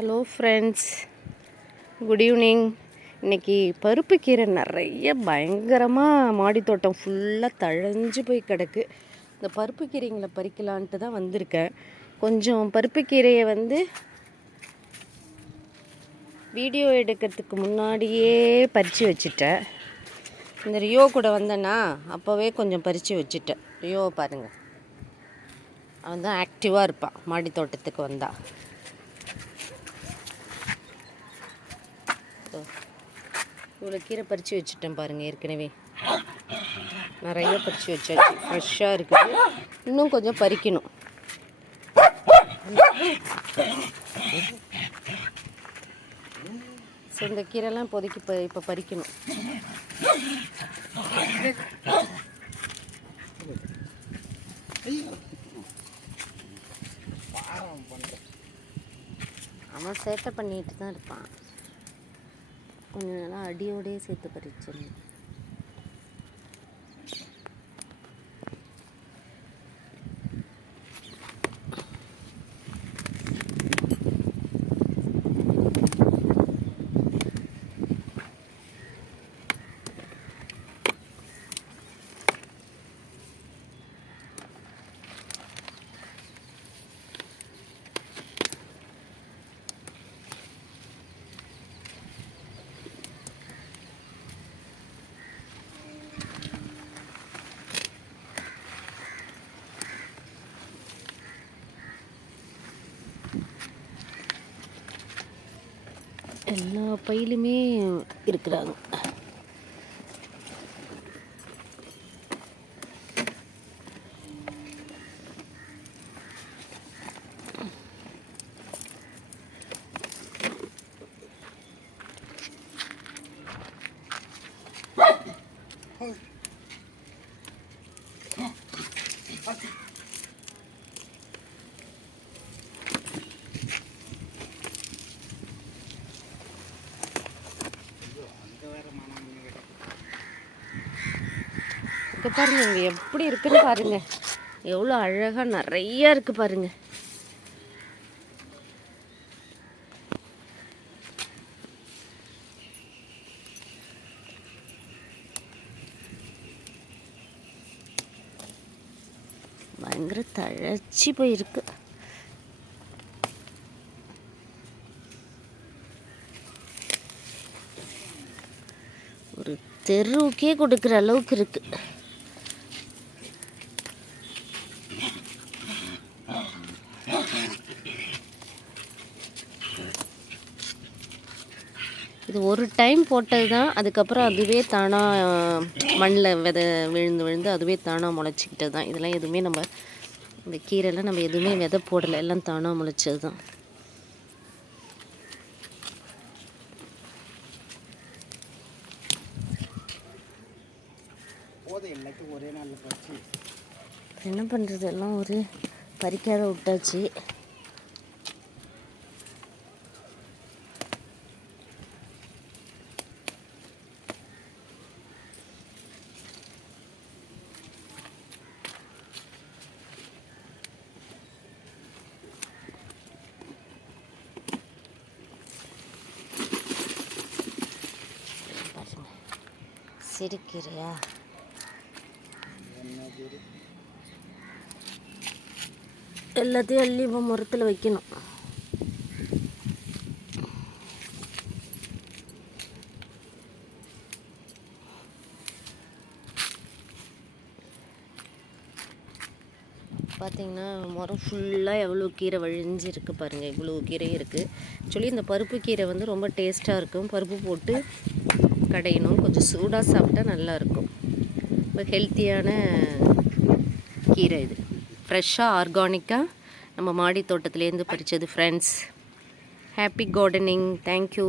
Hello friends, good evening. இன்றைக்கி பருப்பு கீரை நிறைய பயங்கரமாக மாடி தோட்டம் ஃபுல்லாக தழைஞ்சு போய் கிடக்கு. இந்த பருப்பு கீரைங்களை பறிக்கலான்ட்டு தான் வந்திருக்கேன். கொஞ்சம் பருப்பு கீரையை வீடியோ எடுக்கிறதுக்கு முன்னாடியே பறித்து வச்சுட்டேன். இந்த ரியோ கூட வந்தேன்னா அப்போவே கொஞ்சம் பறித்து வச்சுட்டேன். ரியோவை பாருங்கள், அவன் தான் ஆக்டிவாக இருப்பான் மாடி தோட்டத்துக்கு வந்தால். இவ்வளோ கீரை பறித்து வச்சுட்டேன் பாருங்கள். ஏற்கனவே நிறைய பறித்து வச்சாச்சு, ஃப்ரெஷ்ஷாக இருக்குது. இன்னும் கொஞ்சம் பறிக்கணும். ஸோ இந்த கீரைலாம் இப்போதைக்கு இப்போ பறிக்கணும். அவன் சேட்டை பண்ணிட்டு தான் இருப்பான். கொஞ்சம் நல்லா அடியோடையே சேர்த்து பறிச்சிடணும். எல்லா பையிலுமே இருக்கிறாங்க. இங்கே பாருங்க, இங்கே எப்படி இருக்குன்னு பாருங்க. எவ்வளோ அழகாக நிறைய இருக்கு பாருங்க. பயங்கர தழைச்சி போயிருக்கு. ஒரு தெருவுக்கே கொடுக்குற அளவுக்கு இருக்கு. இது ஒரு டைம் போட்டது தான். அதுக்கப்புறம் அதுவே தானாக மண்ணில் விழுந்து அதுவே தானாக முளைச்சிக்கிட்டது தான். இதெல்லாம் எதுவுமே நம்ம இந்த கீரைலாம் நம்ம எதுவுமே விதை போடலை, எல்லாம் தானாக முளைச்சது தான். என்ன பண்ணுறது, எல்லாம் ஒரு பறிக்காத விட்டாச்சு. சிறுக்கீரையா? எல்லாத்தையும் அள்ளி இப்போ முரத்தில் வைக்கணும். பார்த்திங்கன்னா மரம் ஃபுல்லாக எவ்வளோ கீரை வழிஞ்சிருக்கு பாருங்கள். இவ்வளோ கீரை இருக்குது. ஆக்சுவலி இந்த பருப்பு கீரை ரொம்ப டேஸ்ட்டாக இருக்கும். பருப்பு போட்டு கடையணும், கொஞ்சம் சூடாக சாப்பிட்டா நல்லாயிருக்கும். இப்போ ஹெல்த்தியான கீரை இது, ஃப்ரெஷ்ஷாக ஆர்கானிக்காக நம்ம மாடி தோட்டத்துலேருந்து பறித்தது. Friends, happy gardening. தேங்க்யூ.